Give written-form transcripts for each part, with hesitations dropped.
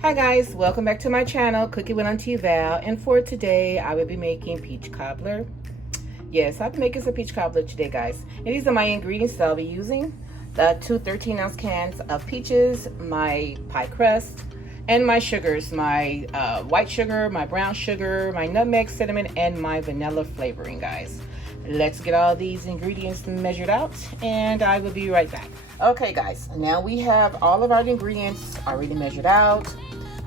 Hi guys, welcome back to my channel, Cooking with Auntie Val, and for today I will be making peach cobbler. Yes, I'll be making some peach cobbler today, guys. And these are my ingredients that I'll be using. The two 13-ounce cans of peaches, my pie crust, and my sugars, my white sugar, my brown sugar, my nutmeg, cinnamon, and my vanilla flavoring, guys. Let's get all these ingredients measured out, and I will be right back. Okay guys, now we have all of our ingredients already measured out.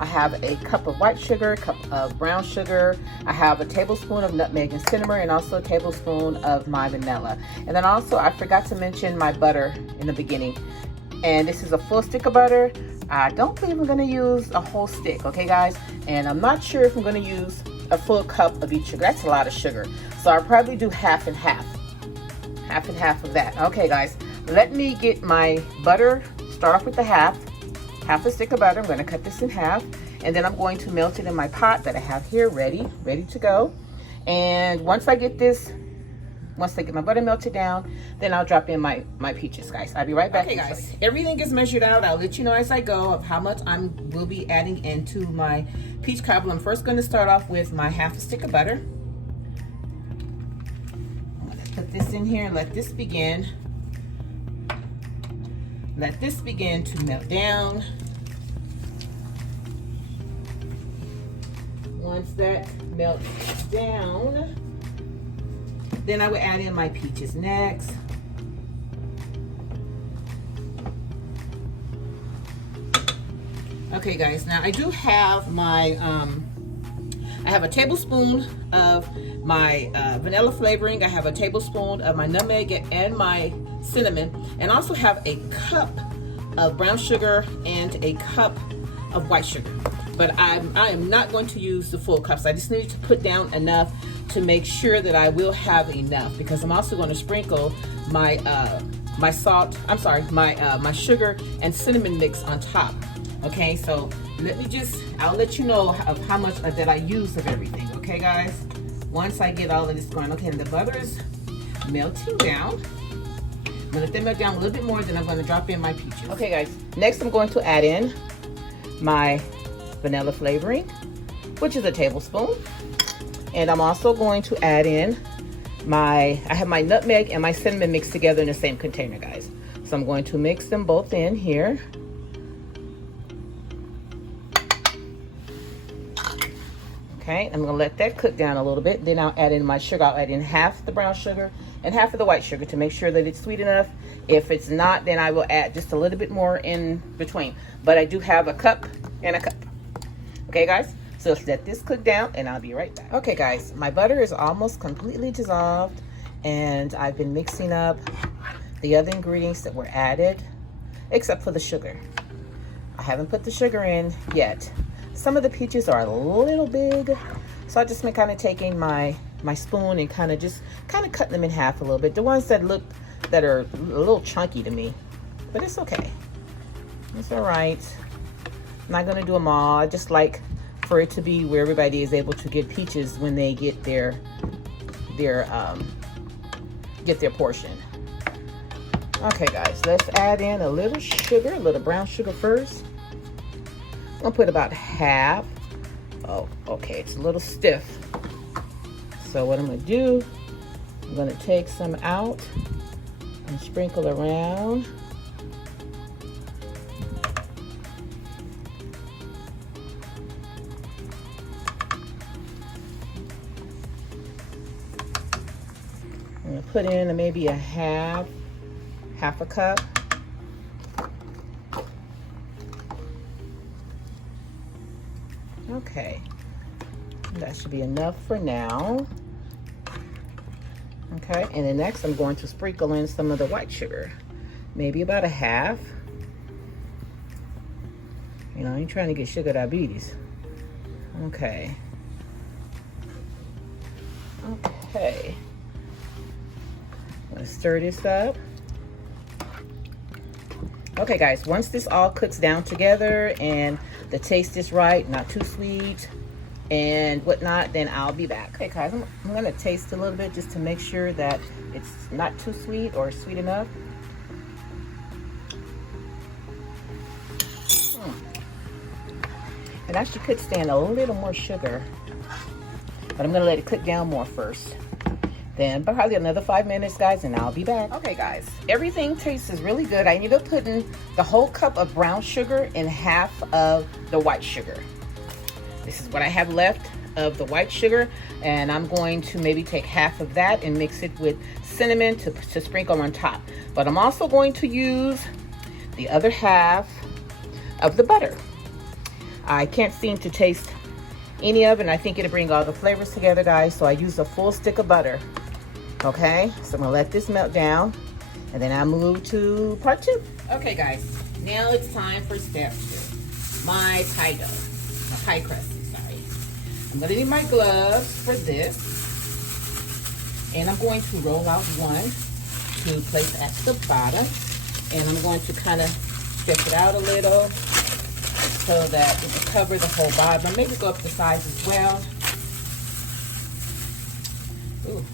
I have a cup of white sugar, a cup of brown sugar. I have a tablespoon of nutmeg and cinnamon, and also a tablespoon of my vanilla. And then also, I forgot to mention my butter in the beginning. And this is a full stick of butter. I don't believe I'm gonna use a whole stick, okay guys? And I'm not sure if I'm gonna use a full cup of each sugar. That's a lot of sugar. So I'll probably do half and half. Half and half of that. Okay guys, let me get my butter. Start off with the half a stick of butter. I'm going to cut this in half, and then I'm going to melt it in my pot that I have here ready to go. And once I get my butter melted down, then I'll drop in my peaches, guys. I'll be right back. Okay guys, everything is measured out. I'll let you know as I go of how much will be adding into my peach cobbler. I'm first going to start off with my half a stick of butter. I'm going to put this in here and let this begin to melt down. Once that melts down, then I will add in my peaches next. Okay guys, now I do have my, I have a tablespoon of my vanilla flavoring. I have a tablespoon of my nutmeg and my cinnamon, and also have a cup of brown sugar and a cup of white sugar. But I am not going to use the full cups. I just need to put down enough to make sure that I will have enough, because I'm also going to sprinkle my my sugar and cinnamon mix on top. Okay, so I'll let you know of how much that I use of everything. Okay guys, once I get all of this going. Okay, and the butter is melting down. I'm gonna let them melt down a little bit more, then I'm gonna drop in my peaches. Okay guys, next I'm going to add in my vanilla flavoring, which is a tablespoon. And I'm also going to add in I have my nutmeg and my cinnamon mixed together in the same container, guys. So I'm going to mix them both in here. Okay, I'm gonna let that cook down a little bit. Then I'll add in my sugar. I'll add in half the brown sugar and half of the white sugar to make sure that it's sweet enough. If it's not, then I will add just a little bit more in between. But I do have a cup and a cup. Okay guys, so let's let this cook down and I'll be right back. Okay guys, my butter is almost completely dissolved, and I've been mixing up the other ingredients that were added, except for the sugar. I haven't put the sugar in yet. Some of the peaches are a little big, so I just been kind of taking my spoon and kind of cutting them in half a little bit. The ones that are a little chunky to me, but it's okay. It's all right. I'm not gonna do them all. I just like for it to be where everybody is able to get peaches when they get their portion. Okay guys, let's add in a little sugar, a little brown sugar first. I'm gonna put about half. Oh, okay, it's a little stiff. So what I'm gonna do, I'm gonna take some out and sprinkle around. I'm gonna put in maybe a half a cup. Okay, that should be enough for now. Okay, and then next I'm going to sprinkle in some of the white sugar, maybe about a half. You know, I ain't trying to get sugar diabetes. Okay. Okay. I'm gonna stir this up. Okay guys, once this all cooks down together and the taste is right, not too sweet and whatnot, then I'll be back. Okay guys, I'm gonna taste a little bit just to make sure that it's not too sweet or sweet enough. And actually could stand a little more sugar, but I'm gonna let it cook down more first. Then probably another 5 minutes, guys, and I'll be back. Okay, guys, everything tastes really good. I ended up putting the whole cup of brown sugar in half of the white sugar. This is what I have left of the white sugar, and I'm going to maybe take half of that and mix it with cinnamon to sprinkle on top. But I'm also going to use the other half of the butter. I can't seem to taste any of it, and I think it'll bring all the flavors together, guys, so I used a full stick of butter. Okay, so I'm gonna let this melt down, and then I'll move to part 2. Okay, guys, now it's time for step 2. My pie dough, my pie crust, sorry. I'm gonna need my gloves for this, and I'm going to roll out one to place at the bottom, and I'm going to kind of stretch it out a little so that it will cover the whole bottom. Maybe go up the sides as well. Ooh.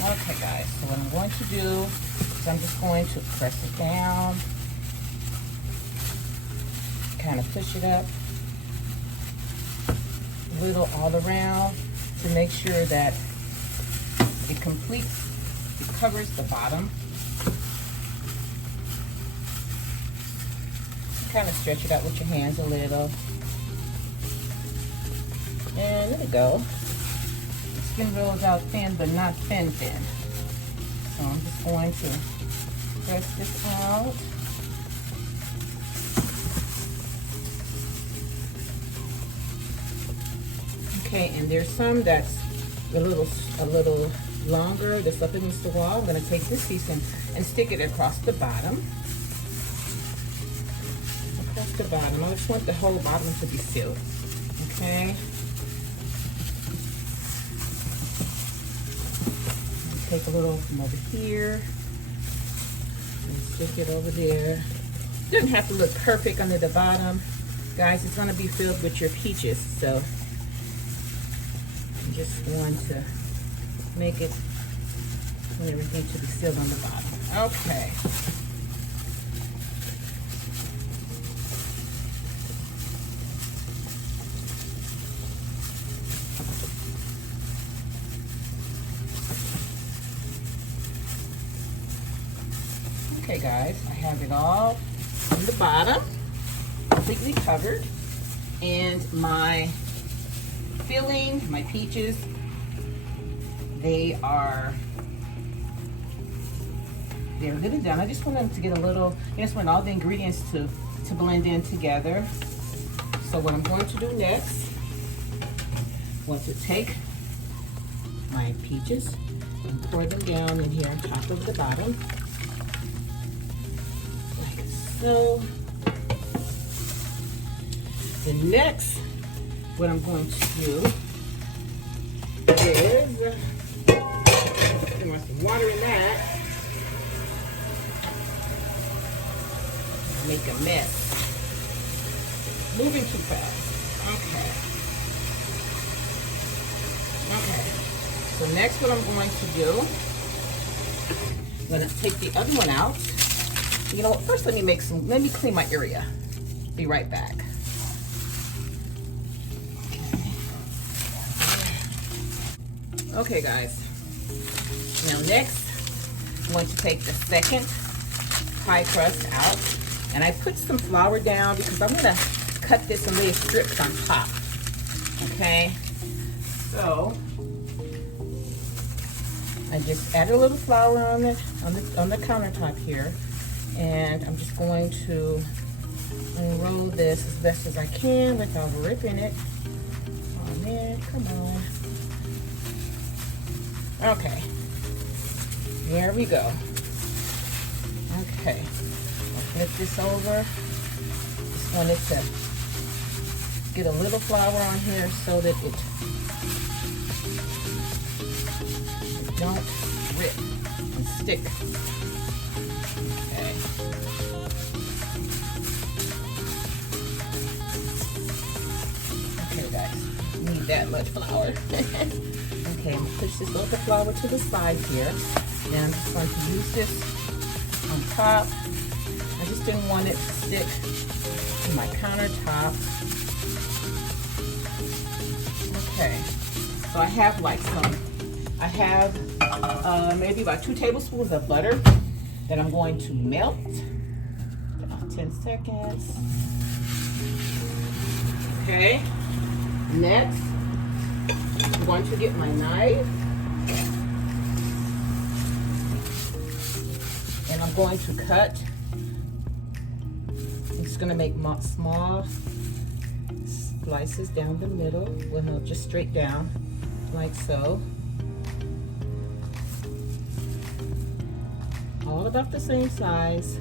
Okay, guys, so what I'm going to do is I'm just going to press it down, kind of push it up a little all around to make sure that it covers the bottom. Kind of stretch it out with your hands a little. And there we go. The skin rolls out thin, but not thin. So I'm just going to press this out. Okay, and there's some that's a little longer, that's up against the wall. I'm going to take this piece and stick it across the bottom. The bottom. I just want the whole bottom to be filled. Okay. Take a little from over here and stick it over there. Doesn't have to look perfect under the bottom, guys. It's going to be filled with your peaches, so I'm just going to make it want everything to be filled on the bottom. Okay. Okay, guys, I have it all on the bottom, completely covered, and my filling, my peaches, they're really done. I just want them to get a little, I just want all the ingredients to blend in together. So what I'm going to do next, I want to take my peaches and pour them down in here on top of the bottom. So, the next, what I'm going to do is, want some water in that, make a mess. Moving too fast. Okay. Okay. So next what I'm going to do, I'm going to take the other one out. You know what, first let me clean my area. Be right back. Okay, guys. Now next, I'm going to take the second pie crust out. And I put some flour down because I'm going to cut this in little strips on top. Okay? So, I just added a little flour on the countertop here. And I'm just going to unroll this as best as I can without ripping it. Oh man, come on. Okay, there we go. Okay, I'll flip this over. Just wanted to get a little flour on here so that it don't rip and stick. Okay. Okay, guys, need that much flour. Okay, I'm gonna push this other flour to the side here. And I'm just going to use this on top. I just didn't want it to stick to my countertop. Okay, so I have maybe about 2 tablespoons of butter that I'm going to melt. About 10 seconds. Okay, next I'm going to get my knife and I'm going to cut. I'm just going to make small slices down the middle. Well, no, just straight down, like so. All about the same size.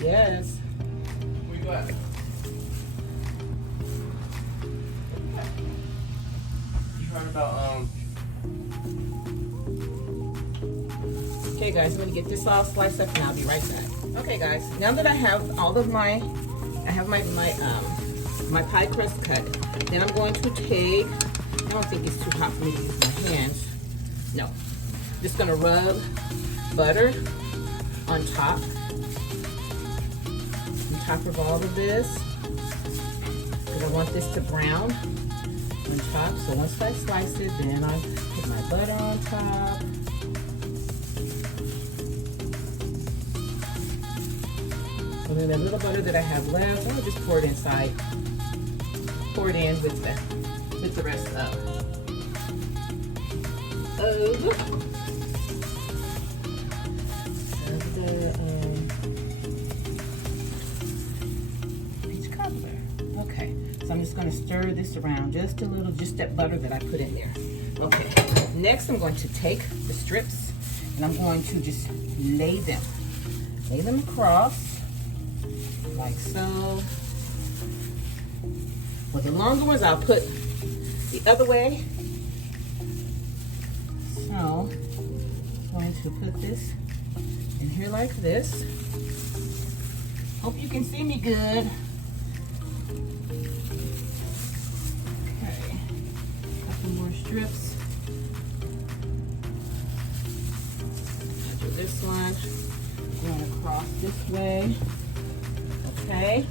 Yes. Where you at? You heard about Okay guys, I'm gonna get this all sliced up and I'll be right back. Okay guys, now that I have all of my my pie crust cut, then I'm going to take, I don't think it's too hot for me to use my hands. No. Just gonna rub butter on top of all of this, because I want this to brown on top. So once I slice it, then I put my butter on top. And then the little butter that I have left, I'll just pour it inside. Pour it in with the rest of the peach cobbler. Okay, so I'm just going to stir this around just a little, just that butter that I put in there. Okay, next I'm going to take the strips and I'm going to just lay them across like so. For the longer ones, I'll put the other way. So I'm going to put this in here like this. Hope you can see me good. Okay, couple more strips. Do this one, going across this way. Okay.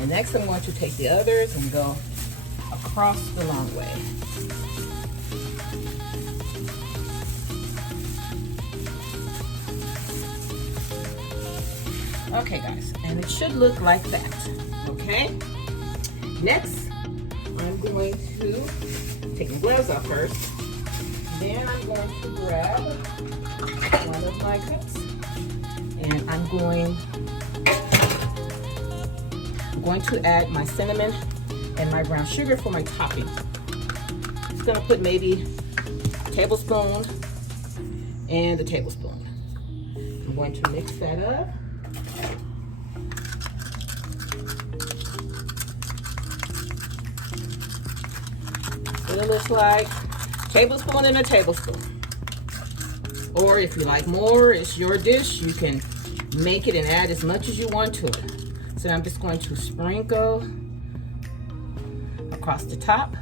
And next I'm going to take the others and go across the long way. Okay guys, and it should look like that, okay? Next, I'm going to take my gloves off first. Then I'm going to grab one of my cups and I'm going to add my cinnamon and my brown sugar for my topping. Just gonna put maybe a tablespoon and a tablespoon. I'm going to mix that up. So it looks like a tablespoon and a tablespoon. Or if you like more, it's your dish. You can make it and add as much as you want to it. So I'm just going to sprinkle across the top.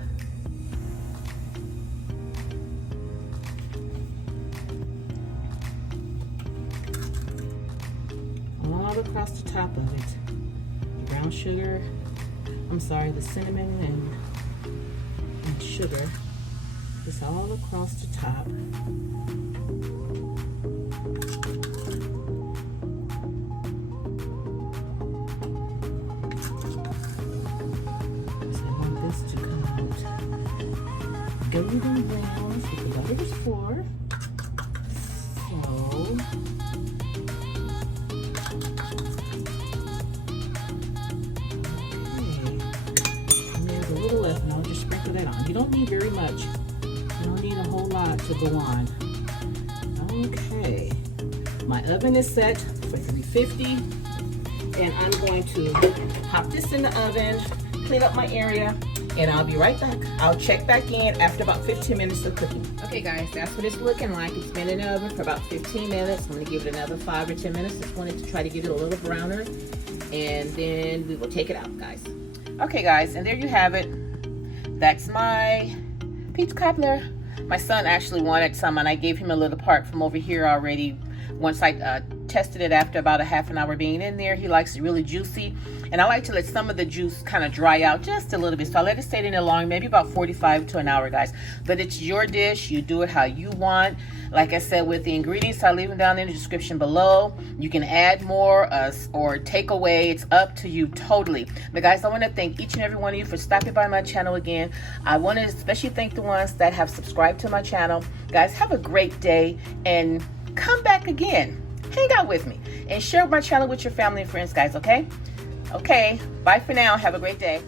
All across the top of it. The brown sugar, the cinnamon and sugar. Just all across the top. Golden browns with the butter is for. So okay. And there's a little left, and I'll just sprinkle that on. You don't need very much. You don't need a whole lot to go on. Okay. My oven is set for 350, and I'm going to pop this in the oven, clean up my area, and I'll be right back. I'll check back in after about 15 minutes of cooking. Okay guys, that's what it's looking like. It's been in the oven for about 15 minutes. I'm gonna give it another 5 or 10 minutes. Just wanted to try to get it a little browner, and then we will take it out, guys. Okay guys, and there you have it. That's my peach cobbler. My son actually wanted some, and I gave him a little part from over here already. Once I tested it after about a half an hour being in there, he likes it really juicy. And I like to let some of the juice kind of dry out just a little bit. So I let it stay in there long, maybe about 45 to an hour, guys. But it's your dish. You do it how you want. Like I said, with the ingredients, I'll leave them down in the description below. You can add more or take away. It's up to you totally. But guys, I want to thank each and every one of you for stopping by my channel again. I want to especially thank the ones that have subscribed to my channel. Guys, have a great day and come back again. Hang out with me and share my channel with your family and friends, guys, okay? Okay, bye for now. Have a great day.